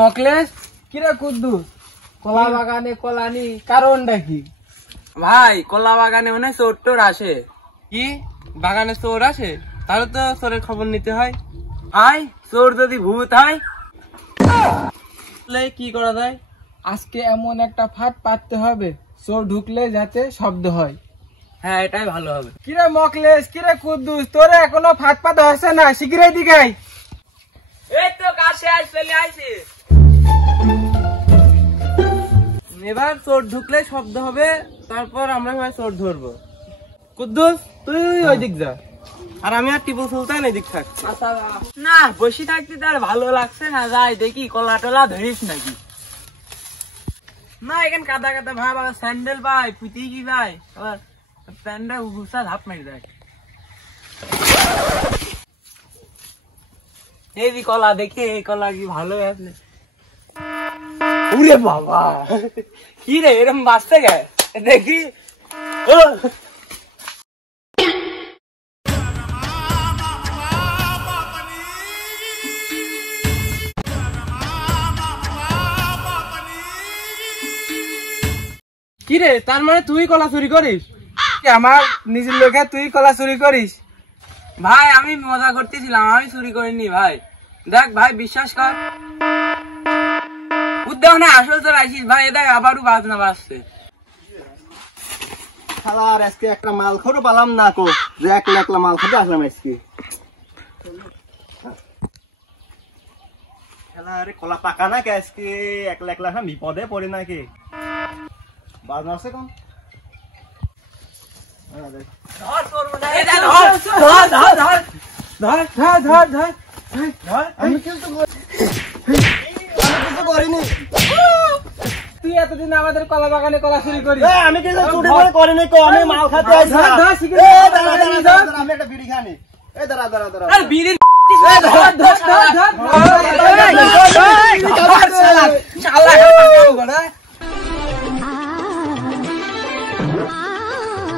মকলেশ কিরে কুদ্দুস কলা বাগানে কলানি কারণটা কি? ভাই কলা বাগানে মানে চোর টোর আসে। কি বাগানে চোর আসে? তাহলে তো চোরের খবর নিতে হয়। ভাই চোর যদি ভূত হয় তাহলে কি করা যায়? আজকে এমন একটা ফাঁদ পাততে হবে চোর ঢুকলে যাতে শব্দ হয়। হ্যাঁ এটাই ভালো হবে। কিরে মকলেশ কিরে কুদ্দুস তোরে এখনো ফাঁদ পাতা হচ্ছে না, শিগগিরই দিকে আয়। এই তো কাছে চলে আইছি। এবার চোর ঢুকলে শব্দ হবে, তারপর আমরা সবাই চোর ধরবো। কুদ্দুস তুই ওই দিক যা, আর আমি আর টিপু সুলতান এদিক থাকছি। না বসে থাকতে তার ভালো লাগছে না, যাই দেখি কলা টলা ধরিস নাকি। না এখানে কাদা কাদা ভাব, আবার স্যান্ডেল পাই পুঁতি কি ভাই, আবার প্যান্ডা ঘুষা ধাপ মেরে দেয়। এই যে কলা দেখি, এই কলা কি ভালো আছে? ওরে বাবা কি রে এরকম বাঁচতে গে দেখি। ও কি রে, তার মানে তুই কলা চুরি করিস? আমার নিজের লোকে তুই কলা চুরি করিস? ভাই আমি মজা করতেছিলাম, আমি চুরি করিনি ভাই। দেখ ভাই বিশ্বাস কর, উদ্যানে আসল চোর আইসিস ভাই। দেখ আবারও বাজনা বাজছে। শালার আজকে একটা মাল খোরও পালাম না কো, যে একলা একলা মাল খেতে আসলাম আজকে। শালার কলা পাকা না কে আজকে, একলা একলা না বিপদে পড়ে নাকি বাজনা আছে কোন? ধর চোর মনে হয়। ধর ধর ধর ধর ধর ধর ধর ধর ধর, আমি কিন্তু করিনি। তুই এতদিন আমাদের কলা বাগানে কলা চুরি করিস? আমি কিন্তু চুরি করে করিনি কো, আমি মাল খেতে আইছিলাম। ধর, শিখে এ ধর, দাঁড়া ধর, দাঁড়া দাঁড়া, আমি একটা বিড়ি খানি। এ দাঁড়া দাঁড়া দাঁড়া। আরে বিড়ি ধর ধর ধর ধর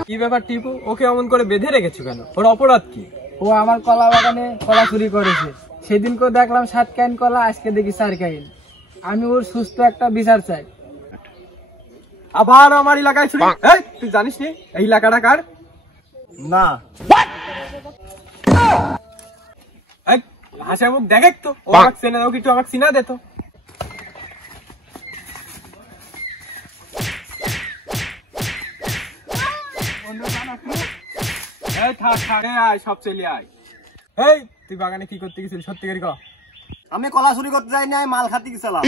কি ব্যাপার টিপু, ওকে অমন করে বেঁধে রেখেছো কেন? ওর অপরাধ কি? ও আমার কলা বাগানে কলা চুরি করেছে। সেদিন করে দেখলাম 7 কাইন কলা, আজকে দেখি 4 কাইন। আমি ওর সুস্থ একটা বিচার চাই। আবার আমার এলাকায় চুরি? এই তুই জানিস নি এই এলাকাটা কার? না এই হাসা মুখ দেখ তো, ও আমাকে চেনে না, ও একটু আমাকে চিনা দে তো। এই থাক থাক, এই আয় সব চলে আয়। এই তুই বাগানে কি করতে গেছিলি সত্যি করে কর? আমি কলা চুরি করতে যাই না, মাল খাতে গেছিলাম।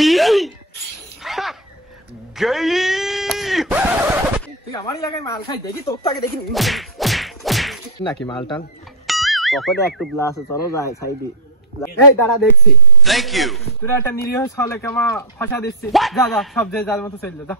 তুই আমার এলাকায় মাল খাই দেখি, তোর তাকে দেখি নাকি মাল টাল পকেটে একটু গ্লাস চলো যায় সাইডে। এই দাঁড়া দেখছি। তোরা একটা নিরীহ সালে কেমা ফাঁসা দিচ্ছিস। যা যা সব যে যার মতো চলে যা।